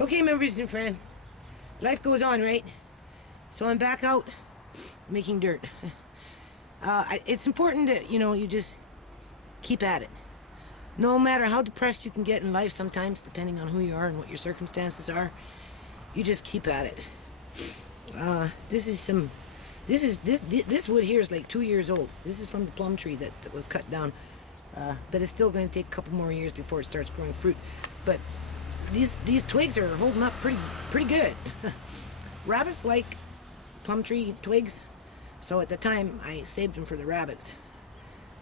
Okay, members and friends, life goes on, right? So I'm back out making dirt. It's important that, you just keep at it. No matter how depressed you can get in life sometimes, depending on who you are and what your circumstances are, you just keep at it. This wood here is like 2 years old. This is from the plum tree that was cut down. But it's still going to take a couple more years before it starts growing fruit. But these twigs are holding up pretty good. Rabbits like plum tree twigs, so at the time I saved them for the rabbits.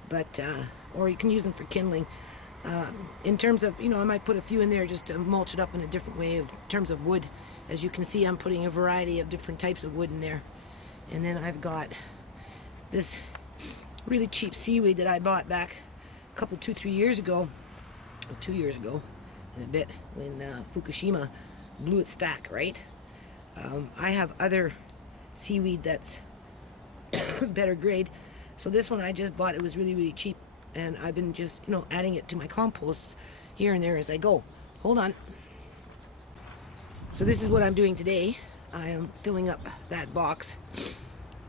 But or you can use them for kindling. In terms of, I might put a few in there just to mulch it up in a different way in terms of wood. As you can see, I'm putting a variety of different types of wood in there. And then I've got this really cheap seaweed that I bought back a couple, 2-3 years ago, or 2 years ago in a bit, when Fukushima blew its stack, right? I have other seaweed that's better grade. So this one I just bought, it was really cheap, and I've been just, adding it to my composts here and there as I go. Hold on. So this is what I'm doing today. I am filling up that box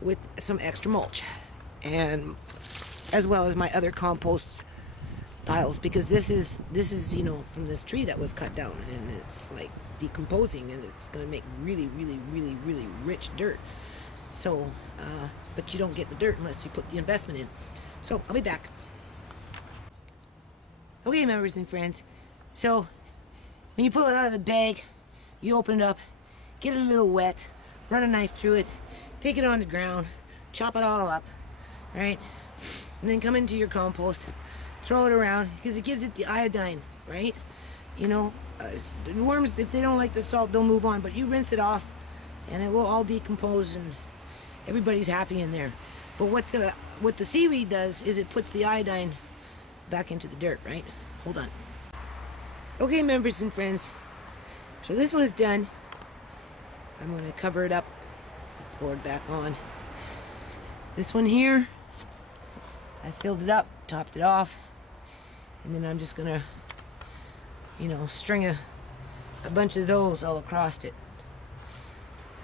with some extra mulch, and as well as my other compost piles, because this is from this tree that was cut down, and it's like decomposing, and it's going to make really rich dirt. So but you don't get the dirt unless you put the investment in. So I'll be back. Okay, members and friends, so when you pull it out of the bag, you open it up, get it a little wet, run a knife through it, take it on the ground, chop it all up, right? And then come into your compost, throw it around, because it gives it the iodine, right? The worms, if they don't like the salt, they'll move on, but you rinse it off and it will all decompose and everybody's happy in there. But what the seaweed does is it puts the iodine back into the dirt, right? Hold on. Okay, members and friends, so this one's done. I'm going to cover it up, put the board back on. This one here, I filled it up, topped it off, and then I'm just going to, string a bunch of those all across it,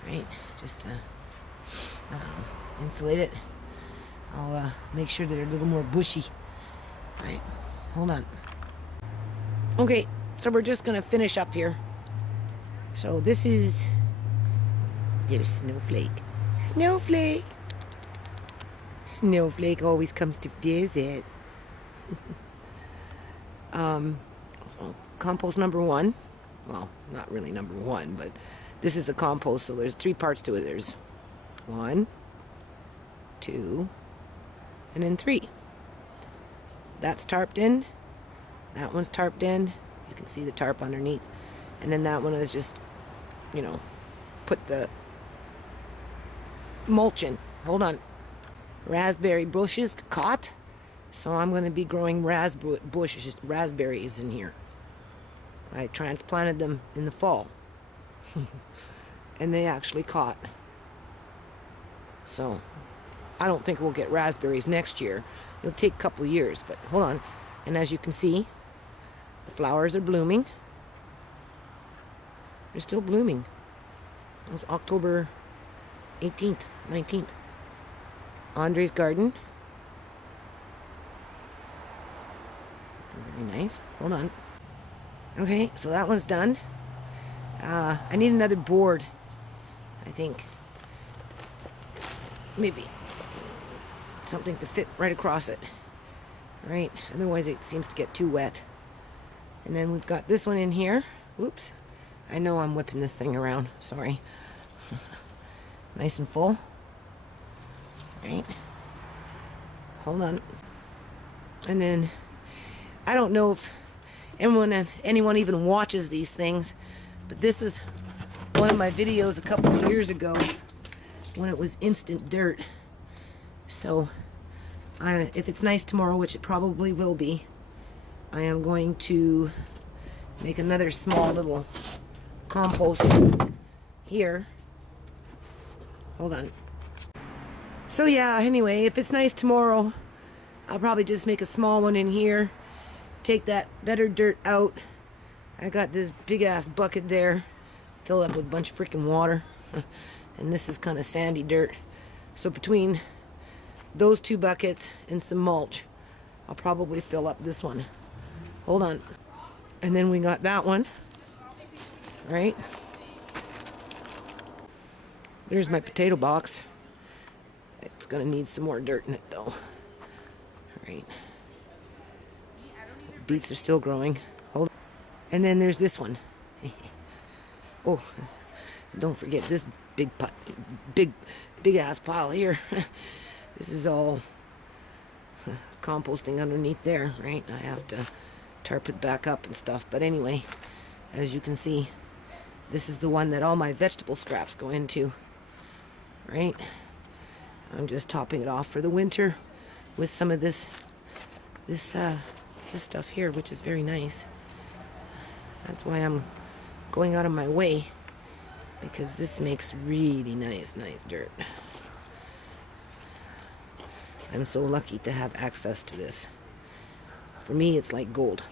right? Just to insulate it. I'll make sure that they're a little more bushy, right? Hold on. Okay, so we're just going to finish up here. So this is, there's Snowflake. Snowflake! Snowflake always comes to visit. So compost number 1. Well, not really number 1, but this is a compost, so there's 3 parts to it. There's 1, 2, and then 3. That's tarped in. That one's tarped in. You can see the tarp underneath. And then that one is just, put the mulch in. Hold on. Raspberry bushes caught. So I'm going to be growing raspberries in here. I transplanted them in the fall. And they actually caught. So I don't think we'll get raspberries next year. It'll take a couple years, but hold on. And as you can see, the flowers are blooming. They're still blooming. It's October 18th, 19th. Andre's garden. Very nice. Hold on. Okay, so that one's done. I need another board, I think. Maybe something to fit right across it. Right? Otherwise it seems to get too wet. And then we've got this one in here. Whoops. I know I'm whipping this thing around. Sorry. Nice and full. Right? Hold on. And then I don't know if anyone even watches these things, but this is one of my videos a couple of years ago when it was instant dirt. So if it's nice tomorrow, which it probably will be, I am going to make another small little compost here. Hold on. So yeah, anyway, if it's nice tomorrow, I'll probably just make a small one in here, take that better dirt out. I got this big ass bucket there fill it up with a bunch of freaking water. And this is kind of sandy dirt. So between those 2 buckets and some mulch, I'll probably fill up this one. Hold on. And then we got that one, right? There's my potato box. It's gonna need some more dirt in it though. Right. Beets are still growing. Hold on. And then there's this one. Oh, don't forget this big ass pile here. This is all composting underneath there, right? I have to tarp it back up and stuff. But anyway, as you can see, this is the one that all my vegetable scraps go into, right? I'm just topping it off for the winter with some of this stuff here, which is very nice. That's why I'm going out of my way, because this makes really nice dirt. I'm so lucky to have access to this. For me, it's like gold.